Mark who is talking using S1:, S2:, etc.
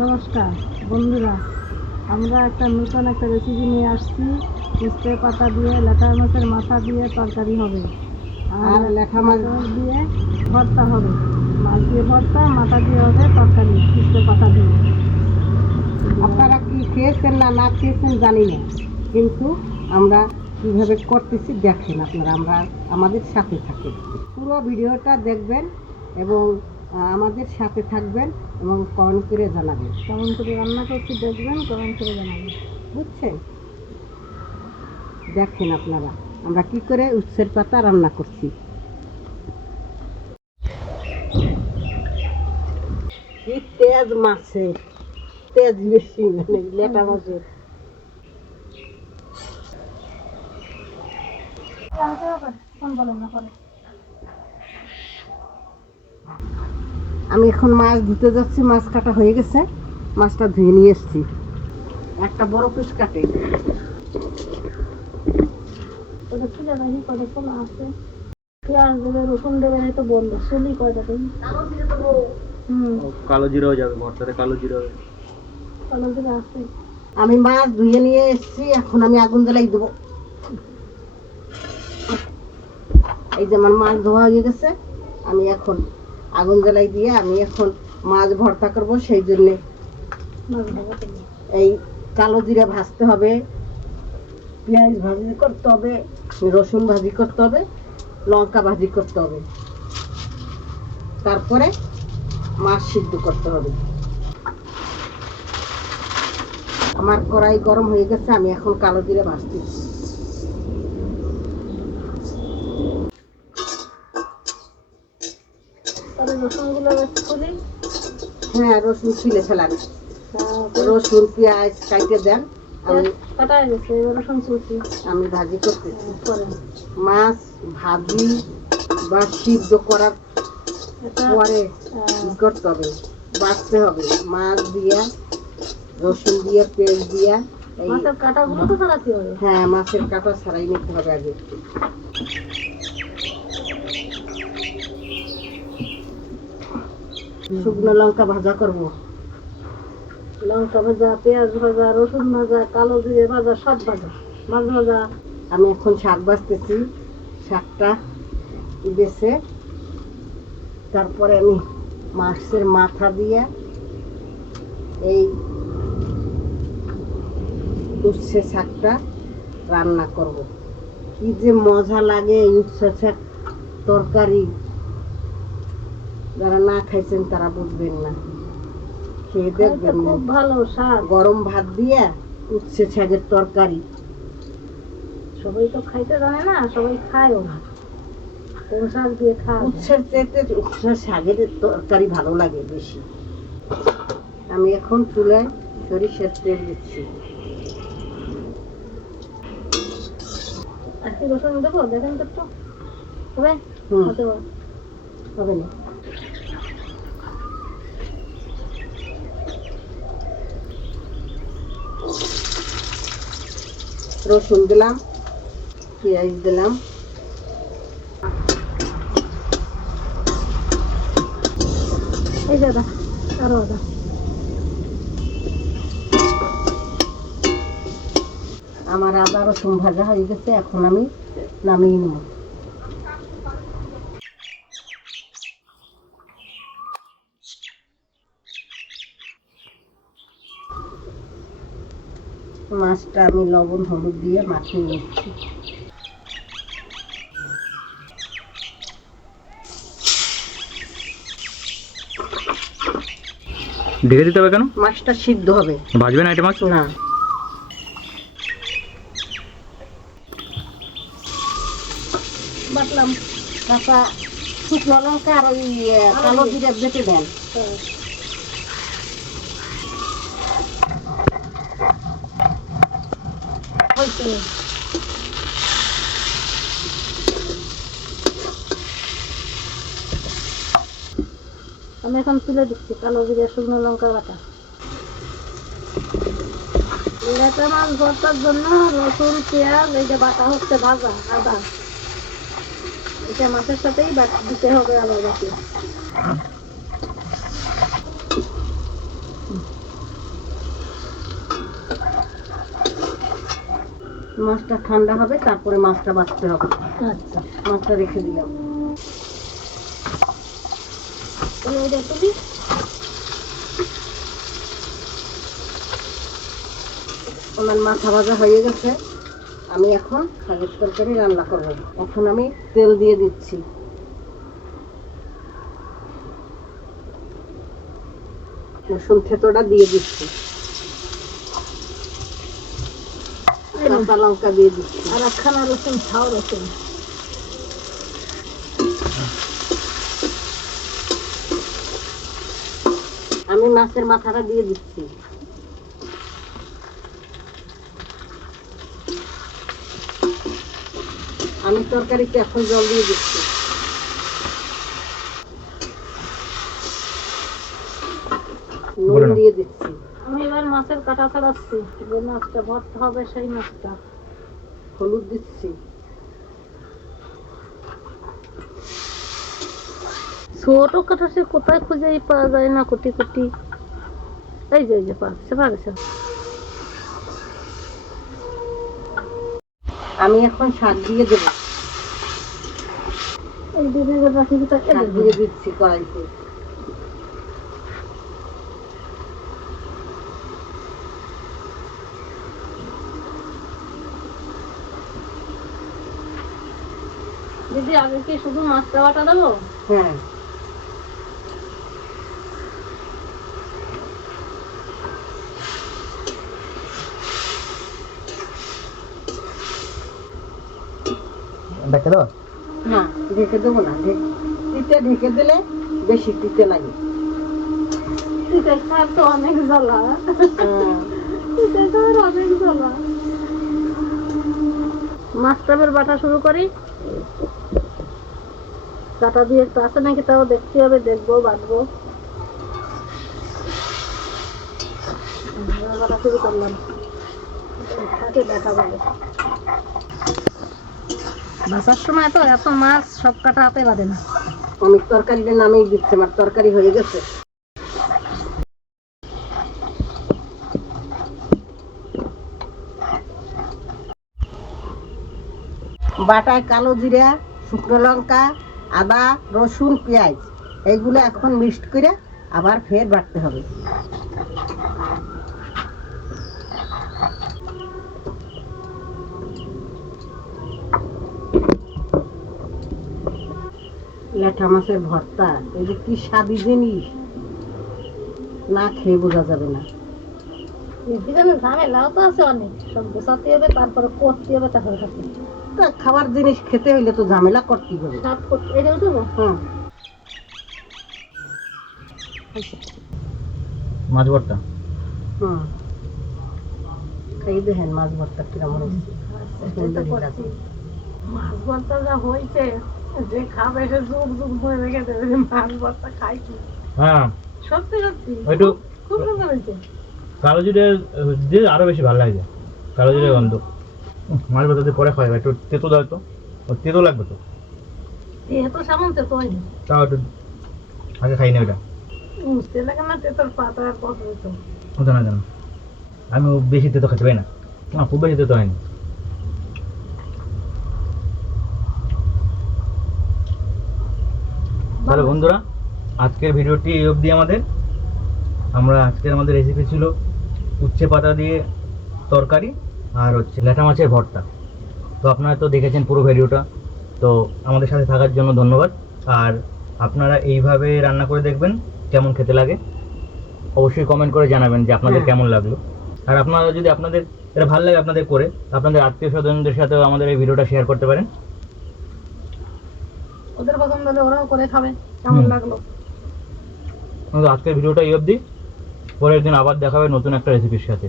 S1: নমস্কার বন্ধুরা আমরা একটা নতুন একটা রেসিপি নিয়ে আসছি। উস্তে পাতা দিয়ে লেটা মাছের মাথা দিয়ে তরকারি হবে।
S2: আর লেঠা মাছ
S1: দিয়ে ভর্তা হবে। মাছ দিয়ে ভর্তা মাথা দিয়ে হবে তরকারি উস্তে পাতা দিয়ে।
S2: আপনারা কি খেয়েছেন না না খেয়েছেন জানি না। কিন্তু আমরা কীভাবে করতেছি দেখেন আপনারা আমরা আমাদের সাথে থাকেন। পুরো ভিডিওটা দেখবেন এবং আমাদের সাথে থাকবেন এবং কমেন্ট করে জানাবেন।
S1: কেমন করে রান্না করছি, দেখবেন, কমেন্ট করে জানাবেন।
S2: বুঝছেন? দেখেন আপনারা, আমরা কি করে উচ্ছের পাতা রান্না করছি। তেজ মাছের তেজ বেশি মানে লেটা মাছের।
S1: ফোন বলেন না, পরে।
S2: আমি এখন মাছ ধুতে যাচ্ছি মাছ কাটা হয়ে গেছে। মাছটা ধুয়ে নিয়ে এসছি। একটা বড় পিস কাটে।
S1: আছে। পেঁয়াজ দেবে রসুন দেবে তো বন্ধ। চুলি কয়টা তুমি হুম।
S3: কালো জিরাও যাবে কালো জিরা
S1: কালো জিরা আছে।
S2: আমি মাছ ধুয়ে নিয়ে এসছি এখন আমি আগুন জ্বালাই দেবো। এই যে আমার মাছ ধোয়া হয়ে গেছে আমি এখন আগুন জ্বালাই দিয়ে আমি এখন মাছ ভর্তা করব, সেই জন্যে এই কালো জিরা ভাজতে হবে, পেঁয়াজ ভাজি করতে হবে, রসুন ভাজি করতে হবে, লঙ্কা ভাজি করতে হবে। তারপরে মাছ সিদ্ধ করতে হবে। আমার কড়াই গরম হয়ে গেছে, আমি এখন কালো জিরা ভাজতেছি হ্যাঁ রসুন ছিলে ফেলান।
S1: তারপর
S2: রসুন পেঁয়াজ কাইটে দেন আমি ভাজি করতেছি। মাছ ভাজি বা সিদ্ধ করার পরে করতে হবে বাছতে হবে। মাছ দিয়া রসুন দিয়া পেঁয়াজ দিয়া হ্যাঁ মাছের কাটা ছাড়াই নিতে হবে আগে। শুকনো লঙ্কা ভাজা করব।
S1: লঙ্কা ভাজা, পেঁয়াজ ভাজা, রসুন ভাজা, কালো জিরে ভাজা সব ভাজা। মাছ ভাজা।
S2: আমি এখন শাক বাছতেছি শাকটা বেছে তারপরে আমি মাছের মাথা দিয়ে এই উচ্ছে শাকটা রান্না করব। কি যে মজা লাগে এই উচ্ছে শাক তরকারি। যারা না খাইছেন তারা বুঝবেন না। খেয়ে দেখবেন
S1: খুব ভালো স্বাদ।
S2: গরম ভাত দিয়ে উচ্ছে শাকের তরকারি।
S1: সবাই তো খাইতে জানে না সবাই খায়ও না। কোন শাক দিয়ে খায়?
S2: উচ্ছের চাইতে উচ্ছের শাকের তরকারি ভালো লাগে বেশি। আমি এখন চুলায় সরিষার তেল দিচ্ছি।
S1: আর কি রসুন দেবো? দেখেন তো একটু। হবে
S2: না। রসুন দিলাম পেঁয়াজ দিলাম।
S1: এই দাদা, আরও দাদা।
S2: আমার আদা রসুন ভাজা হয়ে গেছে, এখন আমি নামিয়ে নেব। মাছটা আমি লবণ হলুদ দিয়ে মাখিয়ে নিচ্ছি।
S3: ঢেকে দিতে হবে কেন?
S2: মাছটা সিদ্ধ হবে।
S3: ভাজবে না এটা মাছ?
S2: না।
S1: বাটলাম।
S2: কাঁচা শুকনো লঙ্কা আর ওই কালো জিরা বেটে দেন।
S1: আমি এখন তুলে দিচ্ছি, কালো জিরা, শুকনো লঙ্কা বাটা। লেটা মাছ ভর্তার জন্য রসুন, পেঁয়াজ, এই যে বাটা হচ্ছে ভাজা, আদা। এটা মাছের সাথেই দিতে হবে আবার বাকি।
S2: মাছটা ঠান্ডা হবে তারপরে মাছটা বাছতে হবে।
S1: আচ্ছা।
S2: মাছটা রেখে দিলাম। আমার মাথা ভাজা হয়ে গেছে। আমি এখন শাকের তরকারি রান্না করব। এখন আমি তেল দিয়ে দিচ্ছি। রসুন থেতোটা দিয়ে দিচ্ছি। আমি মাছের মাথাটা দিয়ে দিচ্ছি। আমি তরকারিতে এখন জল দিয়ে দিচ্ছি। নুন দিয়ে দিচ্ছি।
S1: আমি এবার মাছের কাটা ছাড়াচ্ছি যে মাছটা ভর্তা হবে সেই মাছটা।
S2: হলুদ দিচ্ছি।
S1: ছোট কাটা সে কোথায় খুঁজে পাওয়া যায় না কোটি কোটি। এই যে এই যে পাচ্ছে পাচ্ছে
S2: আমি এখন শাক দিয়ে দেবো।
S1: এই
S2: দিয়ে দিচ্ছি কড়াইতে।
S1: দিদি আগে কি শুধু মাছটা বাটা দেবো?
S2: হ্যাঁ।
S3: দেখে দাও।
S2: না ঢেকে দেবো না ঢেকে তিতে ঢেকে দিলে বেশি তিতে লাগে।
S1: দিদি খাওয়ার তো অনেক জ্বালা। দিদি খাওয়ার অনেক জ্বালা। মাছটা বাটা শুরু করি। কাটা দিয়ে একটু আছে নাকি তাও দেখতে হবে দেখব এবার শুরু করলাম। দেখা যাবে বাসার সময় তো এত মাছ সব কাটা হাতে বাঁধে না।
S2: অনেক তরকারিটা নামেই দিচ্ছে আমার তরকারি হয়ে গেছে। বাটায় কালো জিরা শুকনো লঙ্কা আদা, রসুন, পেঁয়াজ, এইগুলো এখন মিক্সড করে আবার ফের বাটতে হবে। মাছের ভর্তা, এই যে কি স্বাদি জিনিস। না খেয়ে বোঝা যাবে না।
S1: ঝামেলাও তো আছে অনেক, সব হবে, তারপরে করতে হবে, তারপরে
S2: তা খাবার জিনিস খেতে হইলে তো ঝামেলা করতেই হবে। হুম
S3: মাছ ভর্তা?
S2: হুম খাই দেখেন মাছ ভর্তা কিরম হয়েছে।
S1: মাছ ভর্তা যা হয়েছে যে খাবে সে যুগ যুগ ধরে রেখে দেবে যে মাছ ভর্তা খাই কি
S3: হ্যাঁ।
S1: সত্যি সত্যি।
S3: একটু
S1: খুব সুন্দর হয়েছে।
S3: কালো জিরে দিয়ে আরও বেশি ভালো লাগে। কালো জিরে গন্ধ। মাছ দিয়ে পরে খাওয়া যাবে। একটু তেতো দাও তো। তেতো লাগবে তো?
S1: সামন তেতো হয়নি।
S3: তাও একটু আগে খাই না ওটা
S1: বুঝতে লাগে না তেতোর পাতা কত
S3: না জানো আমি বেশি তেতো খেতে পারি না। না খুব বেশি তেতো হয়নি। তাহলে বন্ধুরা আজকের ভিডিওটি এই অবধি আমাদের। আমরা আজকের আমাদের রেসিপি ছিল উচ্ছে পাতা দিয়ে তরকারি। আর হচ্ছে ল্যাটা মাছের ভর্তা। তো আপনারা তো দেখেছেন পুরো ভিডিওটা। তো আমাদের সাথে থাকার জন্য ধন্যবাদ। আর আপনারা এইভাবে রান্না করে দেখবেন কেমন খেতে লাগে অবশ্যই কমেন্ট করে জানাবেন যে আপনাদের
S2: হ্যাঁ।
S3: কেমন লাগল। আর আপনারা যদি আপনাদের এটা ভালো লাগে আপনাদের করে আপনাদের আত্মীয় স্বজনদের সাথেও আমাদের এই ভিডিওটা শেয়ার করতে পারেন।
S1: ওদের পছন্দ হলে ওরাও করে খাবে কেমন লাগল।
S3: আজকের ভিডিওটা এই অবধি। পরের দিন আবার দেখা হবে নতুন একটা রেসিপির সাথে।